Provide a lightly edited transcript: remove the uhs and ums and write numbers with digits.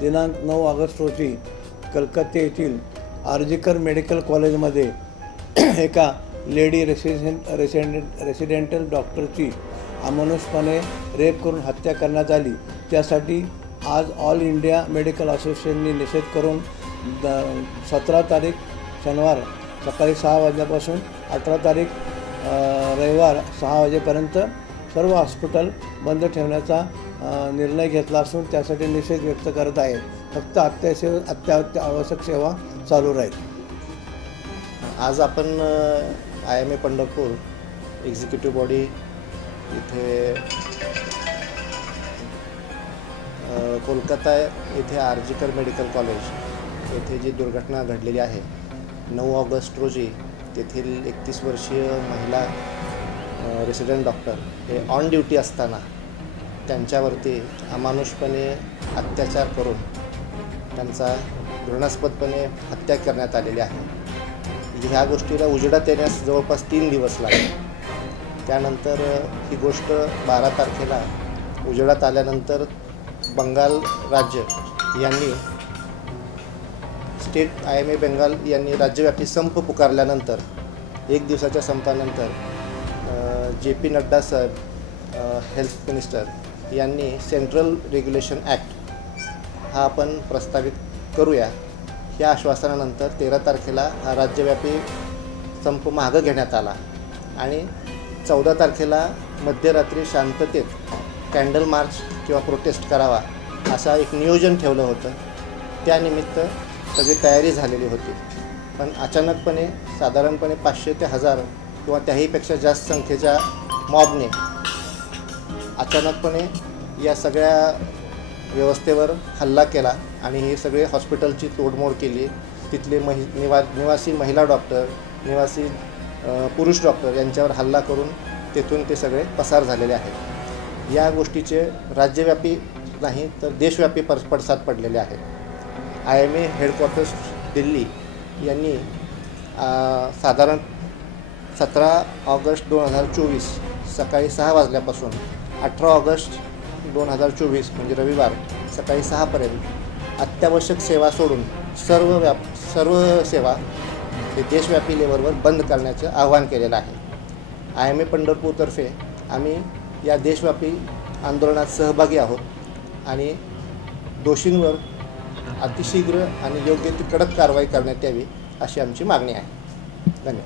दिनांक 9 ऑगस्ट रोजी कलकत्ता येथील आर्जिकर मेडिकल कॉलेजमध्ये एका लेडी रेसिडेंटल डॉक्टरची अमानुषपणे रेप करून हत्या करण्यात आली। त्यासाठी आज ऑल इंडिया मेडिकल असोसिएशनने निषेध करून 17 तारीख शनिवार सकाळी 6 वाजल्यापासून 18 तारीख रविवार 6 वाजेपर्यंत सर्व हॉस्पिटल बंद ठेवण्याचा निर्णय घेतला असून त्यासाठी निषेध व्यक्त करत आहे। फक्त अत्यावश्यक सेवा चालू राहील। आज आपण IMA पंढरपूर एक्झिक्युटिव्ह बॉडी इथे कोलकाता येथे आर्जिकर मेडिकल कॉलेज येथे जी दुर्घटना घडलेली आहे 9 ऑगस्ट रोजी तेथील 31 वर्षीय महिला रेसिडेंट डॉक्टर हे ऑन ड्युटी असताना त्यांच्यावरती अमानुषपणे अत्याचार करून त्यांचा घृणास्पदपणे हत्या करण्यात आलेली आहे। ह्या गोष्टीला उजेडात येण्यास जवळपास 3 दिवस लागले। त्यानंतर ही गोष्ट 12 तारखेला उजेडात आल्यानंतर बंगाल राज्य यांनी स्टेट IMA बेंगाल यांनी राज्यव्यापी संप पुकारल्यानंतर 1 दिवसाच्या संपानंतर JP नड्डा साहेब हेल्थ मिनिस्टर यांनी सेंट्रल रेग्युलेशन ॲक्ट हा आपण प्रस्तावित करूया या आश्वासनानंतर 13 तारखेला हा राज्यव्यापी संप मागं घेण्यात आला आणि 14 तारखेला मध्यरात्री शांततेत कॅन्डल मार्च किंवा प्रोटेस्ट करावा असा एक नियोजन ठेवलं होतं। त्यानिमित्त सगळी तयारी झालेली होती, पण अचानकपणे साधारणपणे 500 ते 1000 किंवा त्याहीपेक्षा जास्त संख्येच्या मॉबने अचानकपणे या सगळ्या व्यवस्थेवर हल्ला केला आणि हे सगळे हॉस्पिटलची तोडमोड केली। तिथले निवासी महिला डॉक्टर, निवासी पुरुष डॉक्टर यांच्यावर हल्ला करून तेथून ते सगळे पसार झालेले आहेत। या गोष्टीचे राज्यव्यापी नाही तर देशव्यापी पडसाद पडलेले आहेत। IMA हेडक्वार्टर्स दिल्ली यांनी साधारण 17 ऑगस्ट 2024 सकाळी 6 वाजल्यापासून 18 ऑगस्ट 2024 म्हणजे रविवार सकाळी 6 पर्यंत अत्यावश्यक सेवा सोडून सर्व सेवा हे देशव्यापी लेवलवर बंद करण्याचं आवाहन केलेलं आहे। IMA पंढरपूरतर्फे आम्ही या देशव्यापी आंदोलनात सहभागी आहोत आणि दोषींवर अतिशीघ्र आणि योग्य ती कडक कारवाई करण्यात यावी अशी आमची मागणी आहे। धन्यवाद।